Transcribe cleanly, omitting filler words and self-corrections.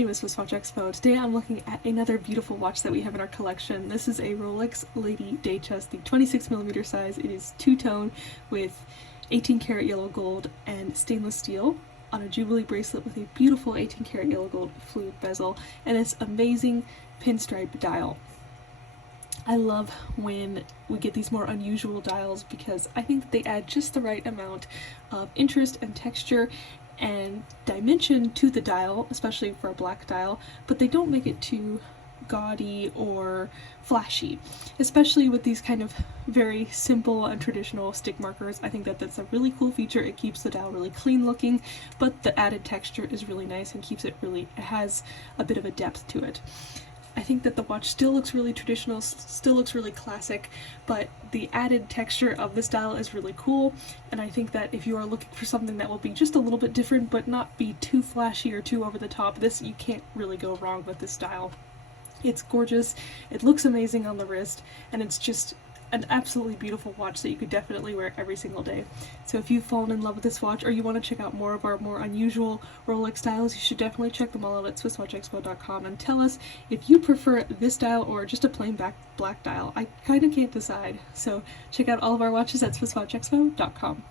my name is SwissWatchExpo. Today I'm looking at another beautiful watch that we have in our collection. This is a Rolex Lady Datejust, the 26mm size. It is two-tone with 18 karat yellow gold and stainless steel on a Jubilee bracelet with a beautiful 18 karat yellow gold fluted bezel and this amazing pinstripe dial. I love when we get these more unusual dials because I think that they add just the right amount of interest and texture and dimension to the dial, especially for a black dial, but they don't make it too gaudy or flashy, especially with these kind of very simple and traditional stick markers. I think that that's a really cool feature. It keeps the dial really clean looking, but the added texture is really nice and keeps it really, it has a bit of a depth to it. I think that the watch still looks really traditional, still looks really classic, but the added texture of this dial is really cool, and I think that if you are looking for something that will be just a little bit different but not be too flashy or too over the top, you can't really go wrong with this dial. It's gorgeous, it looks amazing on the wrist, and it's just an absolutely beautiful watch that you could definitely wear every single day. So if you've fallen in love with this watch or you want to check out more of our more unusual Rolex dials, you should definitely check them all out at SwissWatchExpo.com and tell us if you prefer this dial or just a plain black dial. I kind of can't decide. So check out all of our watches at SwissWatchExpo.com.